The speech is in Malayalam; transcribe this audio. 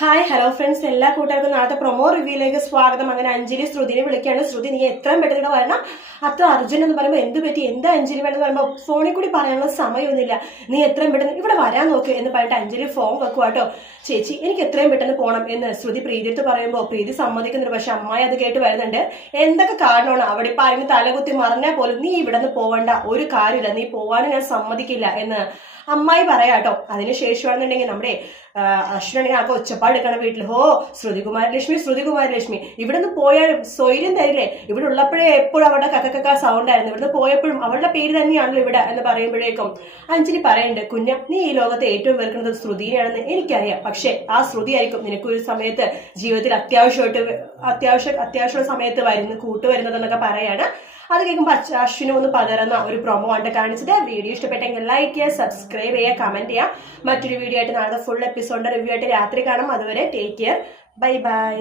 ഹായ് ഹലോ ഫ്രണ്ട്സ്, എല്ലാ കൂട്ടുകാർക്കും നാളത്തെ പ്രൊമോ റിവ്യൂയിലേക്ക് സ്വാഗതം. അങ്ങനെ അഞ്ജലി ശ്രുതിനെ വിളിക്കുകയാണ്. ശ്രുതി, നീ എത്രയും പെട്ടെന്ന് വരണം, അത്ര അർജന്റ് എന്ന് പറയുമ്പോൾ എന്ത് പറ്റി, എന്താ അഞ്ജലി വേണമെന്ന് പറയുമ്പോൾ ഫോണിൽ കൂടി പറയാനുള്ള സമയമൊന്നുമില്ല, നീ എത്രയും പെട്ടെന്ന് ഇവിടെ വരാൻ നോക്ക് എന്ന് പറഞ്ഞിട്ട് അഞ്ജലി ഫോൺ വെക്കുവാട്ടോ. ചേച്ചി, എനിക്ക് എത്രയും പെട്ടെന്ന് പോകണം എന്ന് ശ്രുതി പ്രീതിയെടുത്ത് പറയുമ്പോൾ പ്രീതി സമ്മതിക്കുന്നുണ്ട്. പക്ഷെ അമ്മായി അത് കേട്ട് വരുന്നുണ്ട്. എന്തൊക്കെ കാരണമാണ്, അവിടെ ഇപ്പം ആരെങ്കിലും തലകുത്തി മറിഞ്ഞാൽ പോലും നീ ഇവിടെ നിന്ന് പോവണ്ട, ഒരു കാര്യമില്ല, നീ പോവാനും ഞാൻ സമ്മതിക്കില്ല എന്ന് അമ്മായി പറയാട്ടോ. അതിനുശേഷമാണെന്നുണ്ടെങ്കിൽ നമ്മുടെ അശ്വനാണെങ്കിൽ ആകെ ഒച്ചപ്പാടെടുക്കണം വീട്ടിൽ. ഹോ, ശ്രുതികുമാരലക്ഷ്മി ഇവിടെ നിന്ന് പോയാലും സ്വൈര്യം തരില്ലേ, ഇവിടെ ഉള്ളപ്പോഴേ എപ്പോഴും അവളുടെ കക്ക സൗണ്ട് ആയിരുന്നു, ഇവിടുന്ന് പോയപ്പോഴും അവളുടെ പേര് തന്നെയാണല്ലോ ഇവിടെ എന്ന് പറയുമ്പോഴേക്കും അഞ്ജലി പറയുന്നുണ്ട്, കുഞ്ഞ, നീ ഈ ലോകത്തെ ഏറ്റവും വെറുക്കുന്നത് ശ്രുതിനെയാണെന്ന് എനിക്കറിയാം. പക്ഷെ ആ ശ്രുതി ആയിരിക്കും നിനക്കൊരു സമയത്ത് ജീവിതത്തിൽ അത്യാവശ്യമുള്ള സമയത്ത് കൂട്ടുവരുന്നതെന്നൊക്കെ പറയാണ്. അത് കേൾക്കുമ്പോൾ അശ്വിനും ഒന്ന് പതറുന്ന ഒരു പ്രൊമോ ആണ് കാണിച്ചത്. വീഡിയോ ഇഷ്ടപ്പെട്ടെങ്കിൽ ലൈക്ക് ചെയ്യുക, സബ്സ്ക്രൈബ് ചെയ്യുക, കമന്റ് ചെയ്യുക. മറ്റൊരു വീഡിയോ ആയിട്ട് നാളെ ഫുൾ എപ്പിസോഡിന്റെ റിവ്യൂ ആയിട്ട് രാത്രി കാണാം. അതുവരെ ടേക്ക് കെയർ, ബൈ ബൈ.